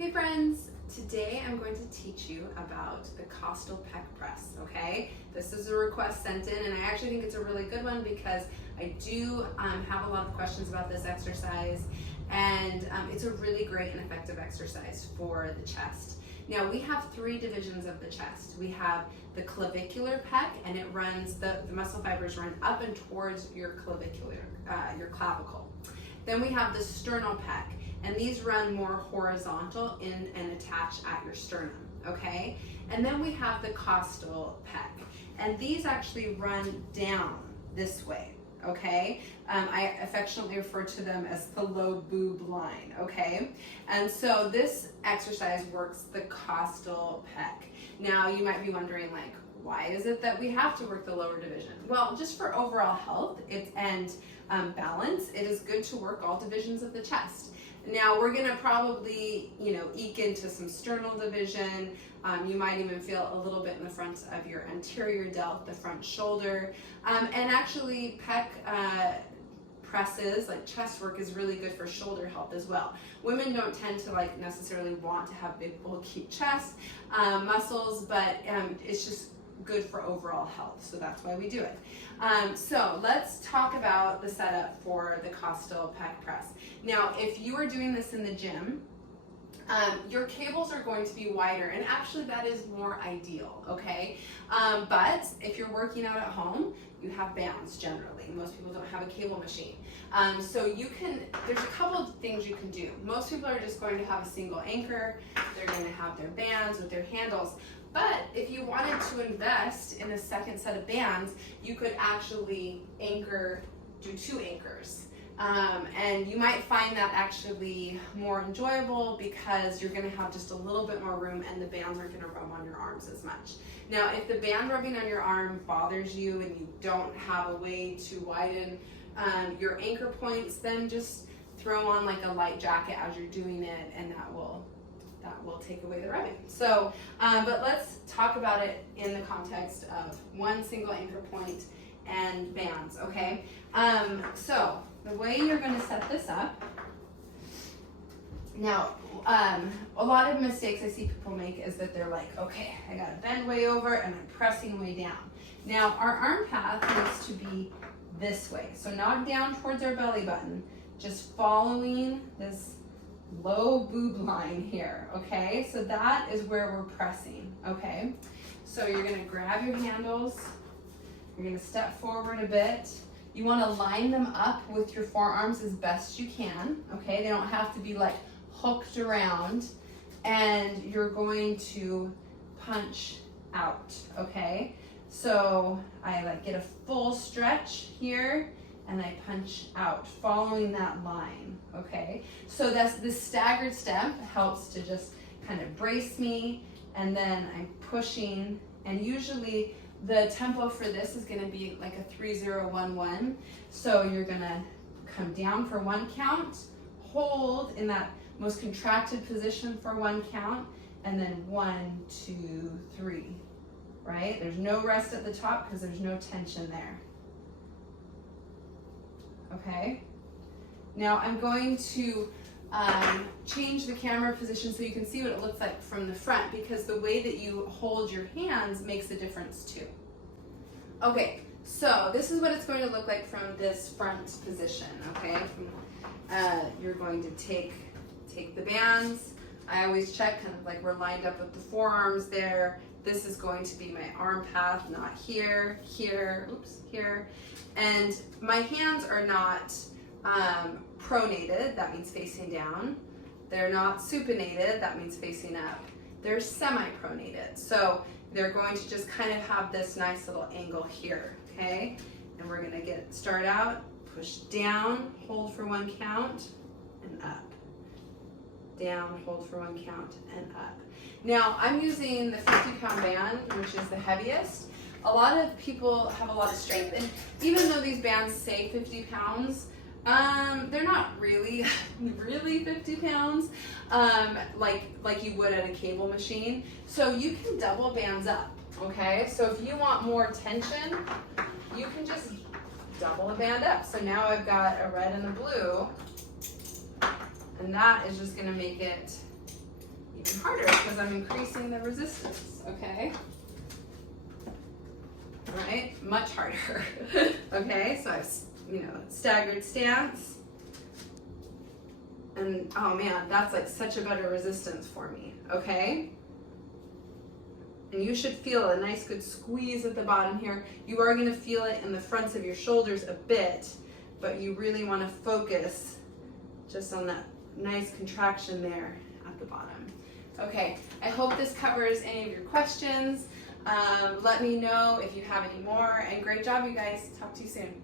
Hey friends, today I'm going to teach you about the Costal pec press, okay? This is a request sent in and I actually think it's a really good one because I do have a lot of questions about this exercise and it's a really great and effective exercise for the chest. Now we have three divisions of the chest. We have the clavicular pec and it runs, the muscle fibers run up and towards your your clavicle. Then we have the sternal pec, and these run more horizontal in and attach at your sternum, okay? And then we have the costal pec, and these actually run down this way, okay? I affectionately refer to them as the low boob line, okay? And so this exercise works the costal pec. Now you might be wondering, like, why is it that we have to work the lower division? Well, just for overall health and balance, it is good to work all divisions of the chest. Now we're gonna probably, eke into some sternal division. You might even feel a little bit in the front of your anterior delt, the front shoulder. And actually pec presses, like chest work, is really good for shoulder health as well. Women don't tend to necessarily want to have big bulky chest muscles, but it's just good for overall health, so that's why we do it. So let's talk about the setup for the Costal pec press. Now, if you are doing this in the gym, your cables are going to be wider, and actually that is more ideal, okay? But if you're working out at home, you have bands generally. Most people don't have a cable machine. So there's a couple of things you can do. Most people are just going to have a single anchor. They're going to have their bands with their handles. But if you wanted to invest in a second set of bands, you could actually do two anchors. And you might find that actually more enjoyable because you're going to have just a little bit more room and the bands aren't going to rub on your arms as much. Now, if the band rubbing on your arm bothers you and you don't have a way to widen your anchor points, then just throw on like a light jacket as you're doing it, and that will take away the rubbing. So, but let's talk about it in the context of one single anchor point and bands, okay? So the way you're going to set this up, now a lot of mistakes I see people make is that they're like, okay, I got to bend way over and I'm pressing way down. Now our arm path needs to be this way, so not down towards our belly button, just following this low boob line here, okay? So that is where we're pressing, okay? So you're gonna grab your handles, you're gonna step forward a bit. You wanna line them up with your forearms as best you can, okay? They don't have to be like hooked around, and you're going to punch out, okay? So I get a full stretch here, and I punch out, following that line, okay? So this staggered step helps to just kind of brace me, and then I'm pushing, and usually the tempo for this is gonna be like a 3-0-1-1. So you're gonna come down for one count, hold in that most contracted position for one count, and then 1, 2, 3, right? There's no rest at the top because there's no tension there. Okay, now I'm going to change the camera position so you can see what it looks like from the front, because the way that you hold your hands makes a difference too. Okay, so this is what it's going to look like from this front position, okay? You're going to take the bands. I always check kind of like we're lined up with the forearms there. This is going to be my arm path, not here, here, oops, here. And my hands are not pronated, that means facing down. They're not supinated, that means facing up. They're semi-pronated. So they're going to just kind of have this nice little angle here, okay? And we're gonna start out, push down, hold for one count, and up. Down, hold for one count, and up. Now, I'm using the 50-pound band, which is the heaviest. A lot of people have a lot of strength, and even though these bands say 50 pounds, they're not really 50 pounds, like you would at a cable machine. So you can double bands up, okay? So if you want more tension, you can just double a band up. So now I've got a red and a blue, and that is just gonna make it even harder because I'm increasing the resistance, okay? All right, much harder. Okay, so I've, staggered stance. And oh man, that's like such a better resistance for me, okay? And you should feel a nice good squeeze at the bottom here. You are gonna feel it in the fronts of your shoulders a bit, but you really wanna focus just on that nice contraction there at the bottom. Okay, I hope this covers any of your questions. Let me know if you have any more, and great job, you guys. Talk to you soon.